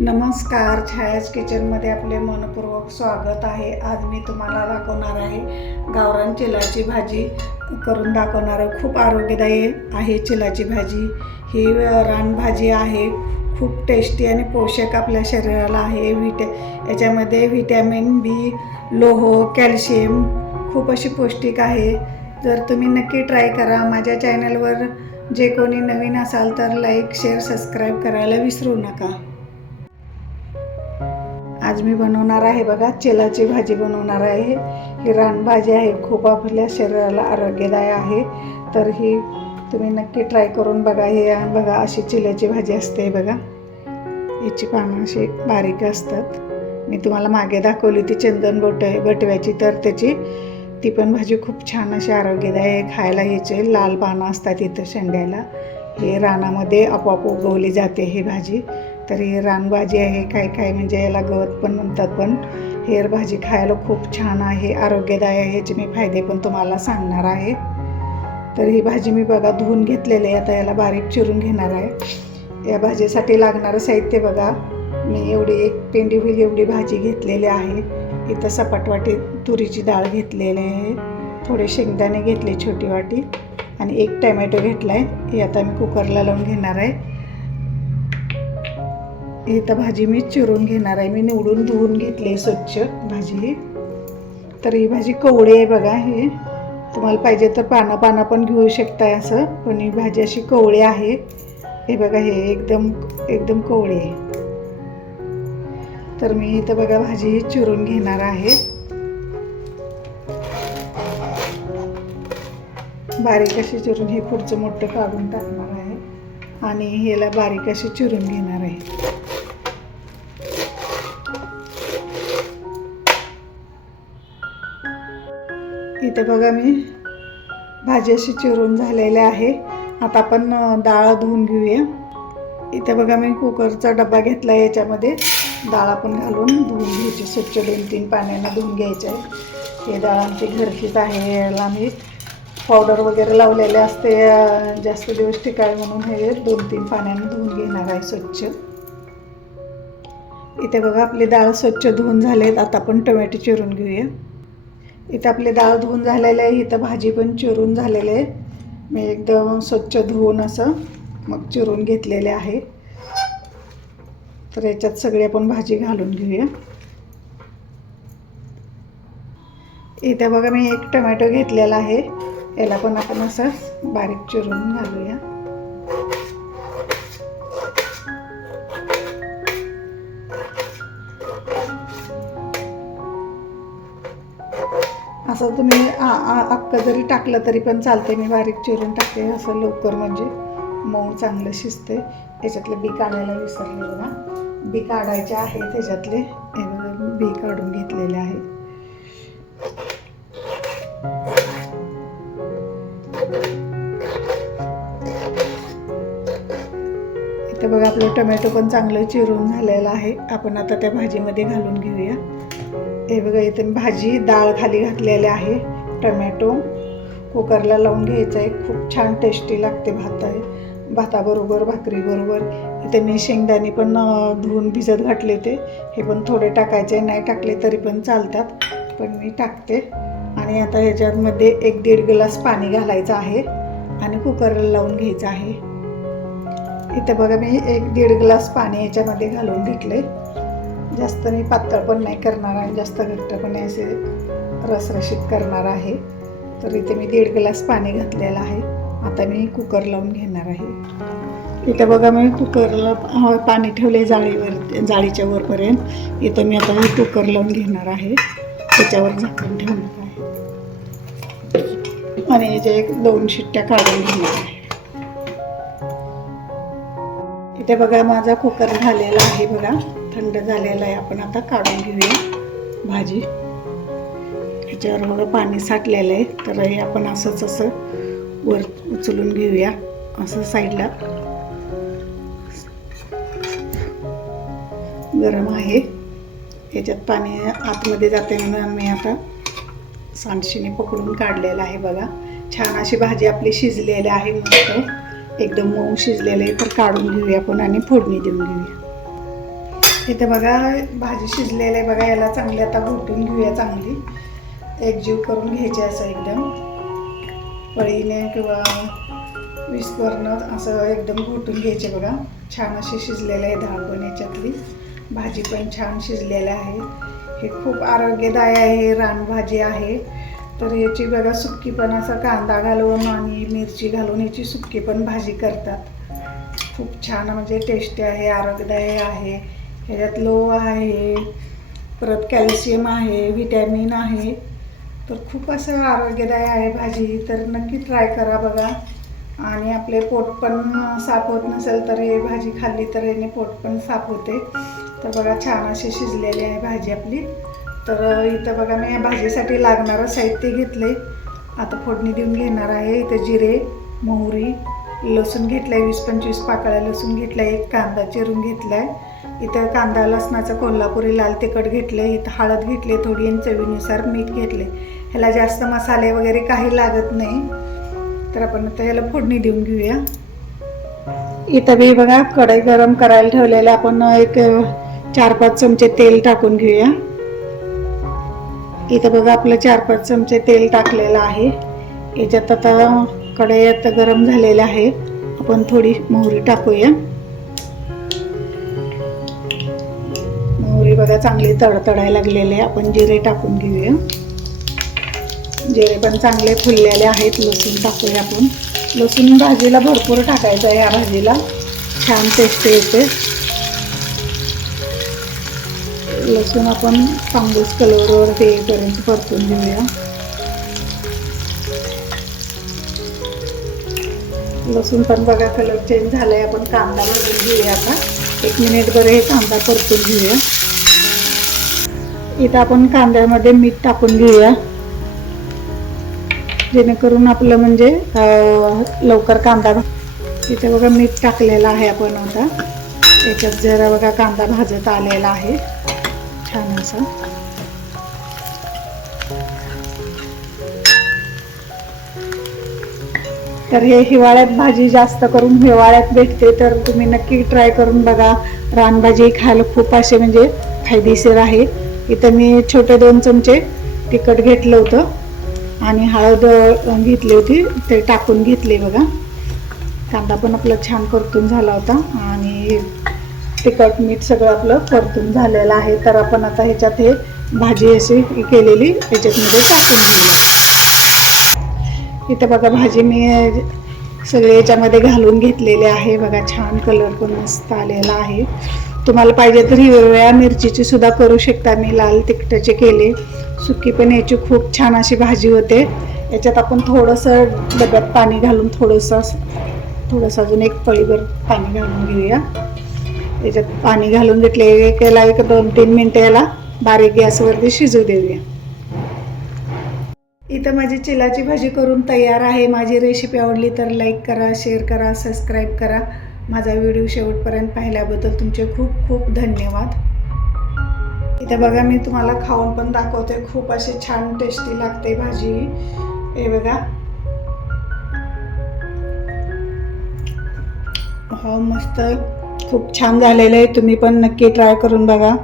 नमस्कार, छायाज किचनमध्ये आपले मनपूर्वक स्वागत आहे। आज मी तुम्हाला दाखवणार आहे गावरान चिलाची भाजी करून दाखवणार आहे। खूप आरोग्यदायी आहे चिलाची भाजी। ही रानभाजी आहे, खूप टेस्टी आणि पोषक आपल्या शरीराला आहे। याच्यामध्ये व्हिटॅमिन बी, लोह, कॅल्शियम खूप अशी पौष्टिक आहे। जर तुम्ही नक्की ट्राय करा। माझ्या चॅनलवर जे कोणी नवीन असाल तर लाईक, शेअर, सबस्क्राईब करायला विसरू नका। आज मी बनवणार आहे बघा चिलाची भाजी बनवणार आहे। ही रानभाजी आहे, खूप आपल्या शरीराला आरोग्यदायी आहे। तर ही तुम्ही नक्की ट्राय करून बघा। हे बघा अशी चिलाची भाजी असते बघा। याची पानं अशी बारीक असतात। मी तुम्हाला मागे दाखवली ती चंदन बटव्याची, तर त्याची ती पण भाजी खूप छान अशी आरोग्यदायी आहे। खायला ह्याचे लाल पानं असतात इथं शेंड्याला। हे रानामध्ये आपोआप उगवली जाते ही भाजी। तर ही रानभाजी आहे। काय म्हणजे याला गवत पण म्हणतात, पण ही भाजी खायला खूप छान आहे, आरोग्यदायी आहे। याचे मी फायदे पण तुम्हाला सांगणार आहे। तर ही भाजी मी बघा धुवून घेतलेली आहे। आता याला बारीक चिरून घेणार आहे। या भाजीसाठी लागणारं साहित्य बघा, मी एवढी एक पेंडी होईल एवढी भाजी घेतलेली आहे। इथं सपाट वाटी तुरीची डाळ घेतलेली आहे, थोडे शेंगदाणे घेतले छोटी वाटी, आणि एक टमॅटो घेतला आहे। हे आता मी कुकरला लावून घेणार आहे। इथं भाजी मी चिरून घेणार आहे। मी निवडून धुवून घेतली स्वच्छ भाजी। तर ही भाजी कवळी आहे बघा। हे तुम्हाला पाहिजे तर पानं पण घेऊ शकताय असं, पण ही भाजी अशी कवळी आहे। हे बघा, हे एकदम कवळी आहे। तर मी इथं बघा भाजी चिरून घेणार आहे। बारीक अशी चिरून हे पुढचं मोठं काढून टाकणार आहे आणि ह्याला बारीक अशी चिरून घेणार आहे। इथे बघा मी भाजी अशी चिरून झालेली आहे। आता आपण डाळ धुवून घेऊया। इथे बघा मी कुकरचा डबा घेतला, याच्यामध्ये डाळ आपण घालून धुवून घ्यायची स्वच्छ, 2-3 पाण्यानं धुवून घ्यायचं आहे। हे डाळ आमची घरचीच आहे। याला मी पावडर वगैरे लावलेले असते, जास्त दिवस टिकावे म्हणून हे 2-3 पाण्यानं धुवून घेणार आहे स्वच्छ। इथे बघा आपली डाळ स्वच्छ धुवून झालेत। आता आपण टोमॅटो चिरून घेऊया। इथं आपली डाळ धुवून झालेली आहे, इथं भाजी पण चिरून झालेली आहे। मी एकदम स्वच्छ धुवून असं मग चिरून घेतलेले आहे। तर याच्यात सगळी आपण भाजी घालून घेऊया। इथे बघा मी एक टोमॅटो घेतलेला आहे, याला पण आपण असं बारीक चिरून घालूया। असं तुम्ही अख्खं जरी टाकलं तरी पण चालते। मी बारीक चिरून टाकते असं, लवकर म्हणजे मऊ चांगलं शिजते। याच्यातले बी काढायला विसरले बघा, बी काढायचे आहे त्याच्यातले। हे बघा बी काढून घेतलेले आहे। इथे बघा आपलं टोमॅटो पण चांगलं चिरून झालेलं आहे। आपण आता त्या भाजीमध्ये घालून घेऊया। हे बघा इथे भाजी डाळ खाली घातलेली आहे, टोमॅटो कुकरला लावून घ्यायचं आहे। खूप छान टेस्टी लागते भाताबरोबर, भाकरीबरोबर। इथे मी शेंगदाणे पण धुवून भिजत घातले होते, हे पण थोडे टाकायचे, नाही टाकले तरी पण चालतात, पण मी टाकते। आणि आता ह्याच्यामध्ये 1-1.5 ग्लास पाणी घालायचं आहे आणि कुकरला लावून घ्यायचं आहे। इथे बघा मी 1-1.5 ग्लास पाणी याच्यामध्ये घालून घेतले। जास्त मी पातळ पण नाही करणार आणि जास्त घट्ट पण नाही, असे रसरशीत करणार आहे। तर इथे मी 1.5 ग्लास पाणी घातलेलं आहे। आता मी कुकर लावून घेणार आहे। इथे बघा मी कुकरला पाणी ठेवले जाळीच्या वरपर्यंत। इथं मी आता कुकर लावून घेणार आहे, त्याच्यावर झाकण ठेवणार आहे आणि याच्या 1-2 शिट्ट्या काढून घेणार आहे। इथे बघा माझा कुकर झालेला आहे बघा, थंड झालेला आहे। आपण आता काढून घेऊया भाजी। ह्याच्यावर बघा पाणी साठलेलं आहे, तर हे आपण असं वर उचलून घेऊया असं साईडला। गरम आहे, याच्यात पाणी आतमध्ये जाते म्हणून मी आता सांडशीने पकडून काढलेलं आहे बघा। छान अशी भाजी आपली शिजलेली आहे, मस्त एकदम मऊ शिजलेलं आहे। तर काढून घेऊया आपण आणि फोडणी देऊन घेऊया। इथे बघा भाजी शिजलेली आहे बघा. याला चांगली आता घोटून घेऊया, चांगली एकजीव करून घ्यायची असं एकदम पळीने किंवा विस्कवरनं असं एकदम घोटून घ्यायचे बघा. छान अशी शिजलेलं आहे डाळ पण, याच्यातली भाजी पण छान शिजलेलं आहे. हे खूप आरोग्यदायी आहे, रानभाजी आहे. तर याची बघा सुक्की पण असं कांदा घालून आणि मिरची घालून याची सुक्की पण भाजी करतात. खूप छान म्हणजे टेस्टी आहे, आरोग्यदायी आहे. ह्याच्यात लोह आहे, परत कॅल्शियम आहे, व्हिटॅमिन आहे. तर खूप असं आरोग्यदायी आहे भाजी. तर नक्की ट्राय करा बघा. आणि आपले पोट पण साफ होत नसेल तर हे भाजी खाल्ली तर याने पोट पण साफ होते. तर बघा छान अशी शिजलेली आहे भाजी आपली. तर इथं बघा मी या भाजीसाठी लागणारं साहित्य घेतले. आता फोडणी देऊन घेणार आहे. इथं जिरे, मोहरी, लसूण घेतलं आहे, 20-25 पाकळ्या लसूण घेतला आहे, एक कांदा चिरून घेतला आहे. इथं कांदा लसणाचं कोल्हापुरी लाल तिखट घेतलं आहे. इथं हळद घेतली थोडी आणि चवीनुसार मीठ घेतले. ह्याला जास्त मसाले वगैरे काही लागत नाही. तर आपण आता ह्याला फोडणी देऊन घेऊया. इथं बी बघा कढई गरम करायला ठेवलेलं. आपण एक 4-5 चमचे तेल टाकून घेऊया. इथं बघा आपलं 4-5 चमचे तेल टाकलेलं आहे. याच्यात आता कढई आता गरम झालेलं आहे. आपण थोडी मोहरी टाकूया. मोहरी बघा चांगली तडतडायला लागलेली आहे. आपण जिरे टाकून घेऊया. जिरे पण चांगले फुललेले आहेत. लसूण टाकूया आपण. लसूण भाजीला भरपूर टाकायचं आहे. या भाजीला छान टेस्ट येते. लसूण आपण तांबूस कलरवर येईपर्यंत परतून घेऊया. लसूण पण बघा कलर चेंज झालाय. आपण कांदा भाजून घेऊया. आता 1 मिनिटभर हे कांदा परतून घेऊया. इथं आपण कांद्यामध्ये मीठ टाकून घेऊया, जेणेकरून आपलं म्हणजे लवकर कांदा. इथे बघा मीठ टाकलेलं आहे आपण. आता याच्यात जरा बघा कांदा भाजत आलेला आहे छान असं. तर हे हिवाळ्यात भाजी जास्त करून हिवाळ्यात भेटते. तर तुम्ही नक्की ट्राय करून बघा. रानभाजी खायला खूप असे म्हणजे फायदेशीर आहे. इथं मी छोटे 2 चमचे तिखट घेतलं होतं आणि हळद घेतली होती, ते टाकून घेतले बघा. कांदा पण आपला छान परतून झाला होता आणि तिखट मीठ सगळं आपलं परतून झालेलं आहे. तर आपण आता ह्याच्यात हे भाजी अशी केलेली ह्याच्यातमध्ये टाकून घेऊया. इथं बघा भाजी मी सगळे याच्यामध्ये घालून घेतलेले आहे बघा. छान कलर पण मस्त आलेला आहे. तुम्हाला पाहिजे तर हिरव्या मिरचीची सुद्धा करू शकता. मी लाल तिखटाचे केले. सुकी पण याची खूप छान अशी भाजी होते. याच्यात आपण थोडंसं डब्यात पाणी घालून थोडंसं अजून 1 पळीभर पाणी घालून घेऊया. याच्यात पाणी घालून घेतले त्याला 1-2-3 मिनटं याला बारीक गॅसवरती शिजू देऊया. इथं माझी चिलाची भाजी करून तयार आहे. माझी रेसिपी आवडली तर लाईक करा, शेअर करा, सबस्क्राईब करा. माझा व्हिडिओ शेवटपर्यंत पाहिल्याबद्दल तुमचे खूप खूप धन्यवाद. इथं बघा मी तुम्हाला खाऊन पण दाखवते. खूप अशी छान टेस्टी लागते भाजी. हे बघा, हो मस्त खूप छान झालेलं आहे. तुम्ही पण नक्की ट्राय करून बघा.